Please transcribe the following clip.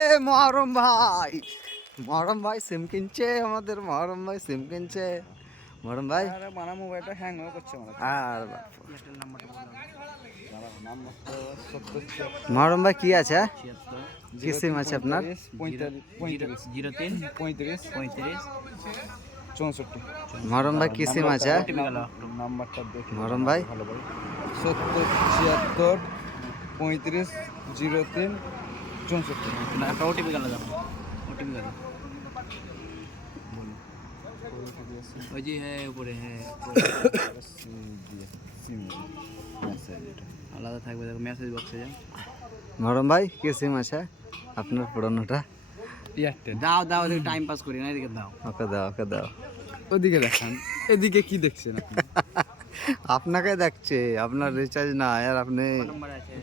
মহরম ভাই সিম কিনছে, আমাদের মহরম ভাই সিম কিনছে। মহরম ভাই মানা মোবাইলটা হ্যাং করছে আমার। আর মহরম ভাই কি আছে, কি সিম আছে আপনার? 64 মহরম ভাই কি সিম আছে? নাম্বারটা দেখে মহরম ভাই ভালো ভাই 70 76 35 03 64 ওটিপি গেল দাও, ওটিপি গেল ওই যে হ্যাঁ উপরে, হ্যাঁ আলাদা থাকবে, দেখো মেসেজ বক্সে যাও। মহরম ভাই কি সিম আছে আপনার পুরনোটা? এয়ারটেল। দাও দাও, এদিকে টাইম পাস করি না, এদিকে দাও। ওকে দাও, ওকে দাও। ওদিকে দেখান, এদিকে কি দেখছেন আপনি? আপনাকে দেখছে, আপনার রিচার্জ না আর আপনি নাম্বার আছে